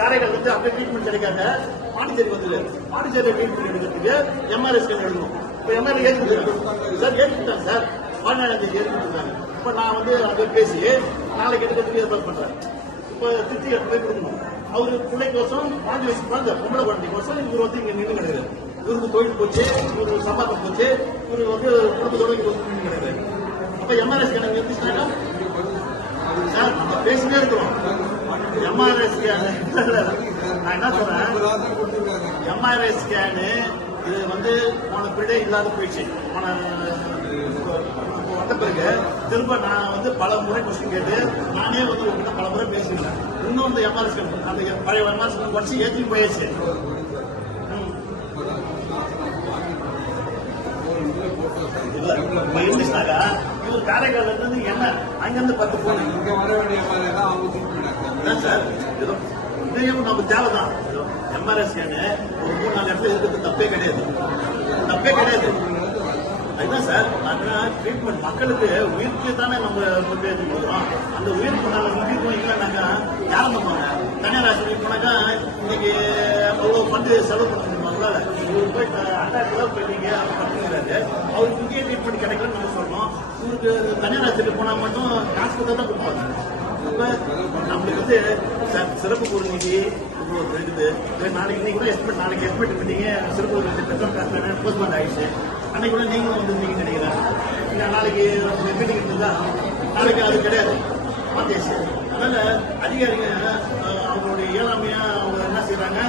காரைக்கால் வந்து அப்படியே ட்ரீட்மெண்ட் கிடைக்காத பாண்டிச்சேரி வந்து பாண்டிச்சேரி ட்ரீட்மெண்ட் எடுக்கிறதுக்கு எம்ஆர்எஸ் எடுக்கணும் இப்போ எம்ஆர்எஸ் ஏற்றி கொடுத்துருக்காங்க சார் ஏற்றி கொடுத்தாங்க சார். பதினேழாம் தேதி ஏற்றி கொடுத்துருக்காங்க இப்போ நான் வந்து அதை பேசி நாளைக்கு எடுக்கிறதுக்கு ஏற்பாடு பண்றேன். இப்போ திருச்சி போய் கொடுக்கணும். அவரு பிள்ளைக்கோசம் பாஞ்சு வயசு குழந்தை பொம்பளை குழந்தைக்கோசம் இவர் வந்து இங்க நின்று கிடையாது இவருக்கு தொழில் போச்சு இவருக்கு சம்பாதம் போச்சு இவரு வந்து குடும்பத்தோட இங்க நின்று கிடையாது அப்ப எம்ஆர்எஸ் கணக்கு இருந்துச்சுனாக்கா சார் நம்ம பேசிட்டே இருக்கிறோம். எம்ஆர்ஐ ஸ்கேன் நான் என்ன சொல்றேன்? எம்ஆர்ஐ ஸ்கேனு இது வந்து போன பீரியடே இல்லாத போயிடுச்சு. போன வந்த பிறகு திரும்ப நான் வந்து பல முறை கொஸ்டின் கேட்டு நானே வந்து உங்ககிட்ட பல முறை பேசியிருந்தேன் இன்னும் இந்த எம்ஆர்ஐ ஸ்கேன் அந்த பழைய எம்ஆர்ஐ ஸ்கேன் குறைச்சி ஏற்றி போயிடுச்சு ம். இவர் காரைக்கால்ல இருந்து என்ன? அங்கிருந்து பத்து போன இங்க வர வேண்டிய மாதிரி தான் அவங்க அதான் சார் ஏதோ இதையும் நம்ம தேவை தான் எம்ஆர்எஸ் ஸ்கேனு ஒரு மூணு நாலு இடத்துல இருக்கிறது தப்பே கிடையாது. தப்பே கிடையாது. அதுதான் சார் நான் ட்ரீட்மெண்ட் மக்களுக்கு உயிருக்கு தானே நம்ம கொண்டு வந்து போகிறோம் அந்த உயிருக்கு நல்ல முக்கியத்துவம் இல்லைனாக்கா யாரும் பண்ணுவாங்க தனியார் ஆஸ்பத்திரி போனாக்கா இன்னைக்கு அவ்வளோ ஃபண்டு செலவு பண்ண முடியுமா? உங்களால. போய் அட்டாக் செலவு பண்ணீங்க அவர் அவருக்கு இங்கேயே ட்ரீட்மெண்ட் கிடைக்கலன்னு நம்ம சொல்றோம். இவருக்கு தனியார் ஆஸ்பத்திரி போனால் மட்டும் காசு கொடுத்தா தான் கொடுப்பாங்க. அப்ப நம்மளுக்கு வந்து சார் சிறப்பு கூறு நிதி இருக்குது. நாளைக்கு நீங்க கூட எஸ்டிமேட் நாளைக்கு எஸ்டிமேட் பண்ணீங்க சிறப்பு ஒரு நிதி பெட்ரோல் காசு போஸ்ட்மார்ட் ஆயிடுச்சு. அன்னைக்கு கூட நீங்களும் வந்துருந்தீங்கன்னு நீங்க நினைக்கிறேன். இல்ல நாளைக்கு மீட்டிங் இருந்ததா நாளைக்கு அது கிடையாது. மாத்தேச்சு அதனால அதிகாரிங்க அவங்களுடைய இயலாமையா அவங்க என்ன செய்யறாங்க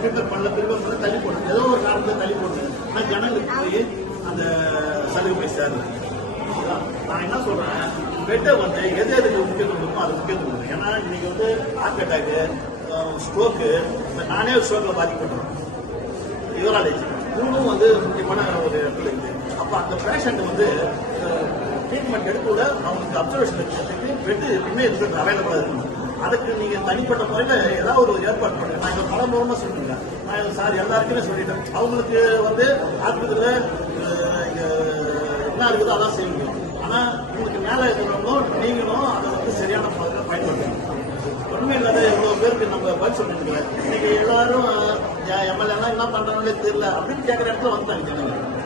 ப்ரிப்பேர் பண்ணல ப்ரிப்பேர் பண்ணல தள்ளி போடுறது ஏதோ ஒரு காரணத்துல தள்ளி போடுறது ஆனால் ஜனங்களுக்கு போய் அந்த சலுகை போய் சேருது நான் என்ன சொல்றேன்? பெட்டை வந்து எது எதுக்கு முக்கியத்துவம் இருக்கோ அது முக்கியத்துவம் கொடுக்கும். ஏன்னா இன்னைக்கு வந்து ஹார்ட் அட்டாக்கு ஸ்ட்ரோக்கு நானே ஒரு ஸ்ட்ரோக்கில் பாதிக்கப்பட்டோம். யுவராலஜி. இன்னும் வந்து முக்கியமான ஒரு இடத்துல இருக்கு அப்போ அந்த பேஷண்ட் வந்து ட்ரீட்மெண்ட் எடுக்கல அவங்களுக்கு அப்சர்வேஷன் இருக்கிறதுக்கு பெட்டு எப்பவுமே இருக்கிறது அவைலபிளாக இருக்கணும். அதுக்கு நீங்கள் தனிப்பட்ட முறையில் ஏதாவது ஒரு ஏற்பாடு பண்ணுங்க. நான் இப்போ பல மூலமா சொல்லுங்க நான் சார் எல்லாருக்குமே சொல்லிட்டேன். அவங்களுக்கு வந்து ஆஸ்பத்திரியில் என்ன இருக்குதோ அதான் செய்ய முடியும் ஆனா உங்களுக்கு மேல இருக்கிறவங்களும் நீங்களும் அதை வந்து சரியான முறையில் பயன்படுத்தணும். ஒண்ணுமே இல்லாத எவ்வளவு பேருக்கு நம்ம பதில் சொல்லிட்டு இன்னைக்கு எல்லாரும் எம்எல்ஏ என்ன பண்றாங்களே தெரியல அப்படின்னு கேட்கற இடத்துல வந்துட்டாங்க ஜனங்க.